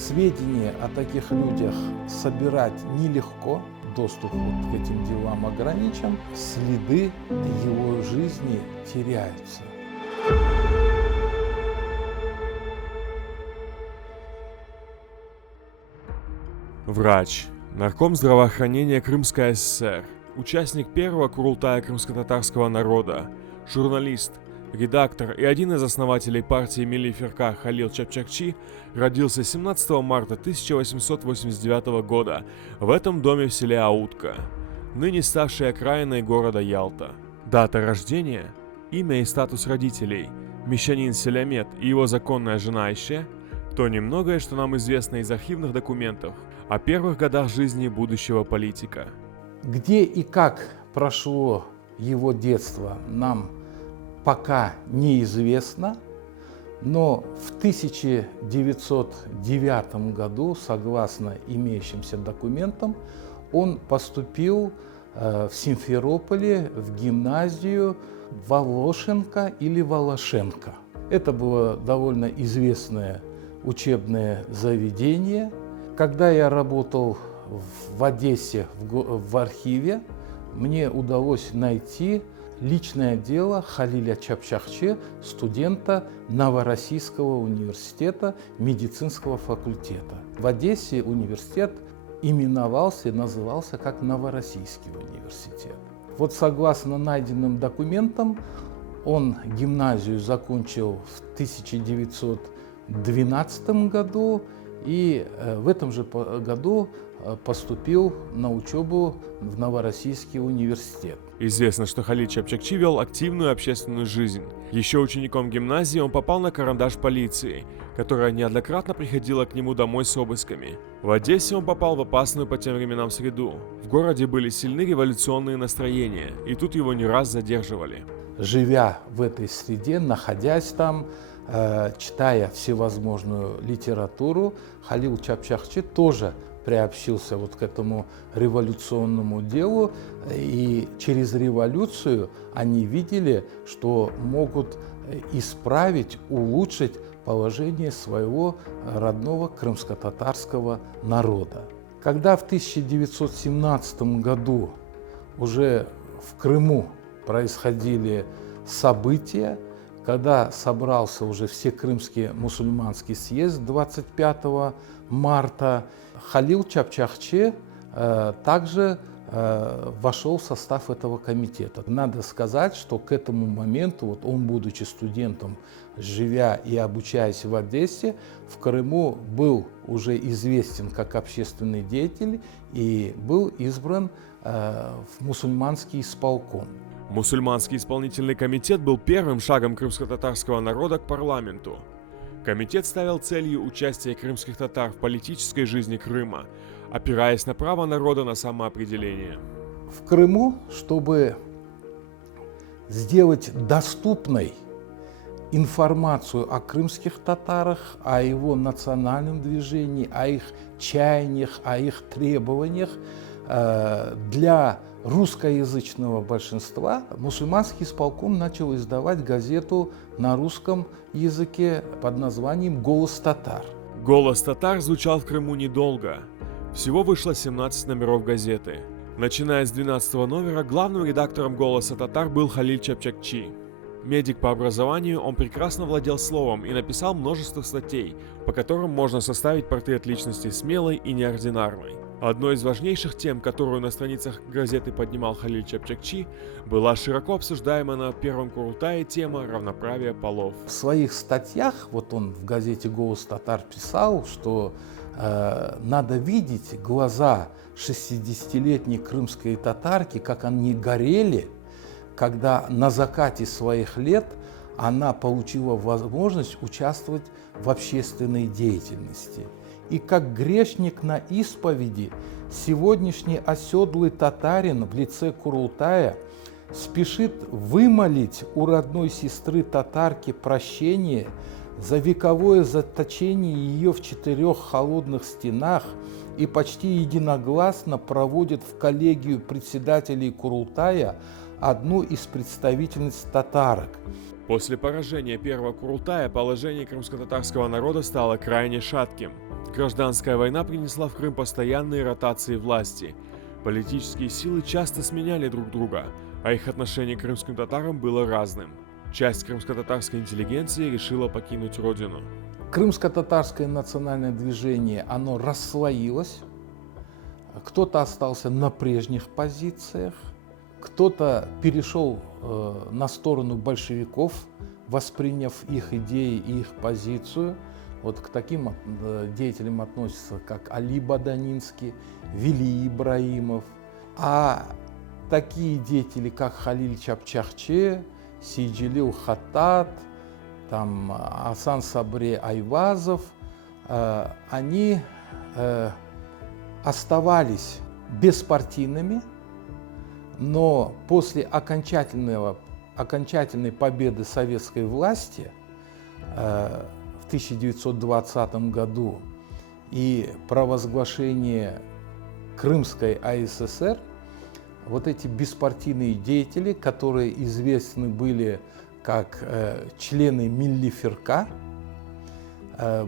Сведения о таких людях собирать нелегко, доступ к этим делам ограничен, следы его жизни теряются. Врач, нарком здравоохранения Крымской ССР, участник первого Курултая крымско-татарского народа, журналист, редактор и один из основателей партии Милли Фирка Халил Чапчакчи родился 17 марта 1889 года в этом доме в селе Аутка, ныне ставшей окраиной города Ялта. Дата рождения, имя и статус родителей, мещанин Селямет и его законная жена Айше – то немногое, что нам известно из архивных документов о первых годах жизни будущего политика. Где и как прошло его детство, нам пока неизвестно, но в 1909 году, согласно имеющимся документам, он поступил в Симферополе в гимназию Волошенко или Волошенко. Это было довольно известное учебное заведение. Когда я работал в Одессе в архиве, мне удалось найти личное дело Халиля Чапчакчи, студента Новороссийского университета медицинского факультета. В Одессе университет именовался и назывался как Новороссийский университет. Вот согласно найденным документам, он гимназию закончил в 1912 году и в этом же году поступил на учебу в Новороссийский университет. Известно, что Халил Чапчакчи вел активную общественную жизнь. Еще учеником гимназии он попал на карандаш полиции, которая неоднократно приходила к нему домой с обысками. В Одессе он попал в опасную по тем временам среду. В городе были сильны революционные настроения, и тут его не раз задерживали. Живя в этой среде, находясь там, читая всевозможную литературу, Халил Чапчакчи тоже приобщился вот к этому революционному делу, и через революцию они видели, что могут исправить, улучшить положение своего родного крымско-татарского народа. Когда в 1917 году уже в Крыму происходили события, когда собрался уже Всекрымский мусульманский съезд 25 марта, Халил Чапчакчи также вошел в состав этого комитета. Надо сказать, что к этому моменту, вот он, будучи студентом, живя и обучаясь в Одессе, в Крыму был уже известен как общественный деятель и был избран в мусульманский исполком. Мусульманский исполнительный комитет был первым шагом крымско-татарского народа к парламенту. Комитет ставил целью участие крымских татар в политической жизни Крыма, опираясь на право народа на самоопределение. В Крыму, чтобы сделать доступной информацию о крымских татарах, о его национальном движении, о их чаяниях, о их требованиях, для русскоязычного большинства мусульманский исполком начал издавать газету на русском языке под названием «Голос татар». «Голос татар» звучал в Крыму недолго. Всего вышло 17 номеров газеты. Начиная с 12 номера, главным редактором «Голоса татар» был Халил Чапчакчи. Медик по образованию, он прекрасно владел словом и написал множество статей, по которым можно составить портрет личности смелой и неординарной. Одной из важнейших тем, которую на страницах газеты поднимал Халил Чапчакчи, была широко обсуждаемая на первом Курултае тема равноправия полов. В своих статьях, вот он в газете «Голос татар» писал, что надо видеть глаза 60-летней крымской татарки, как они горели, когда на закате своих лет она получила возможность участвовать в общественной деятельности. И как грешник на исповеди, сегодняшний оседлый татарин в лице Курултая спешит вымолить у родной сестры татарки прощение за вековое заточение ее в 4 холодных стенах и почти единогласно проводит в коллегию председателей Курултая одну из представительниц татарок. После поражения первого Курултая положение крымско-татарского народа стало крайне шатким. Гражданская война принесла в Крым постоянные ротации власти. Политические силы часто сменяли друг друга, а их отношение к крымским татарам было разным. Часть крымско-татарской интеллигенции решила покинуть родину. Крымско-татарское национальное движение, оно расслоилось. Кто-то остался на прежних позициях, кто-то перешел на сторону большевиков, восприняв их идеи и их позицию. Вот к таким деятелям относятся как Али Баданинский, Вели Ибраимов. А такие деятели, как Халиль Чапчахче, Сейджилил Хаттат, там, Асан Сабре Айвазов, они оставались беспартийными, но после окончательной победы советской власти в 1920 году и провозглашения Крымской АССР, вот эти беспартийные деятели, которые известны были как члены Милли-Фирка,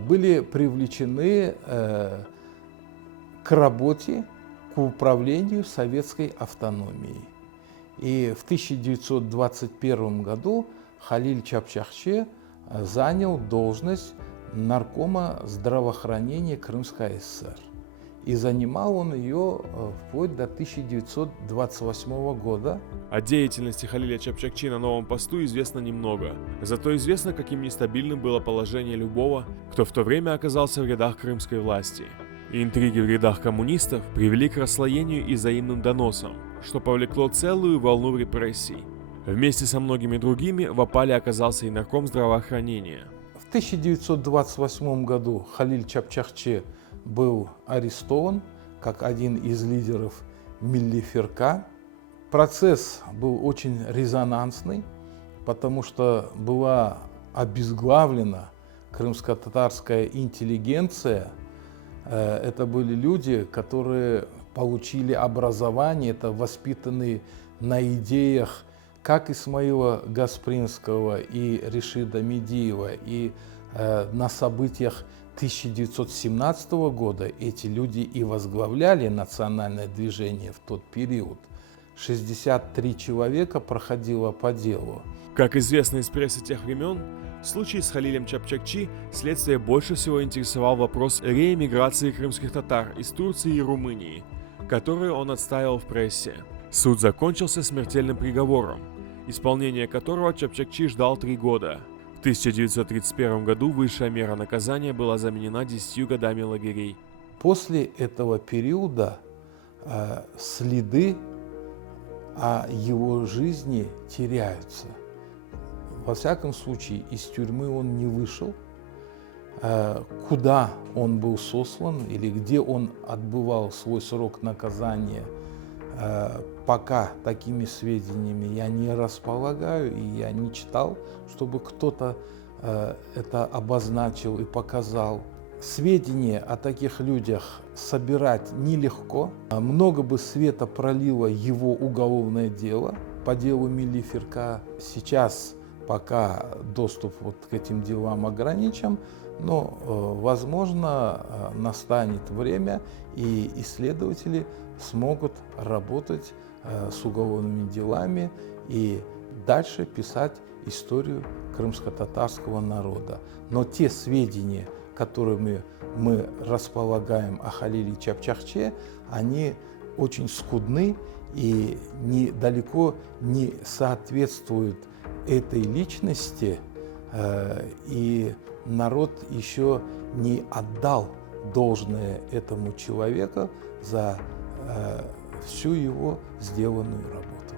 были привлечены к работе, к управлению советской автономией. И в 1921 году Халиль Чапчахче занял должность наркома здравоохранения Крымской АССР. И занимал он ее вплоть до 1928 года. О деятельности Халиля Чапчакчи на новом посту известно немного. Зато известно, каким нестабильным было положение любого, кто в то время оказался в рядах крымской власти. И интриги в рядах коммунистов привели к расслоению и взаимным доносам, что повлекло целую волну репрессий. Вместе со многими другими в опале оказался и нарком здравоохранения. В 1928 году Халиль Чапчахче был арестован как один из лидеров Милли-Фирка. Процесс был очень резонансный, потому что была обезглавлена крымско-татарская интеллигенция. Это были люди, которые получили образование, это воспитанные на идеях как Исмаила Гаспринского и Решида Медиева, и на событиях 1917 года эти люди и возглавляли национальное движение в тот период. 63 человека проходило по делу. Как известно из прессы тех времен, в случае с Халилем Чапчакчи следствие больше всего интересовал вопрос реэмиграции крымских татар из Турции и Румынии, которую он отстаивал в прессе. Суд закончился смертельным приговором, исполнение которого Чапчакчи ждал 3 года. В 1931 году высшая мера наказания была заменена 10 годами лагерей. После этого периода следы о его жизни теряются. Во всяком случае, из тюрьмы он не вышел. Куда он был сослан или где он отбывал свой срок наказания, пока такими сведениями я не располагаю, и я не читал, чтобы кто-то это обозначил и показал. Сведения о таких людях собирать нелегко. Много бы света пролило его уголовное дело по делу Милли-Фирка. Сейчас пока доступ вот к этим делам ограничен, но, возможно, настанет время, и исследователи смогут работать с уголовными делами и дальше писать историю крымско-татарского народа. Но те сведения, которыми мы располагаем о Халиле Чапчахче, они очень скудны и далеко не соответствуют этой личности, и народ еще не отдал должное этому человеку за всю его сделанную работу.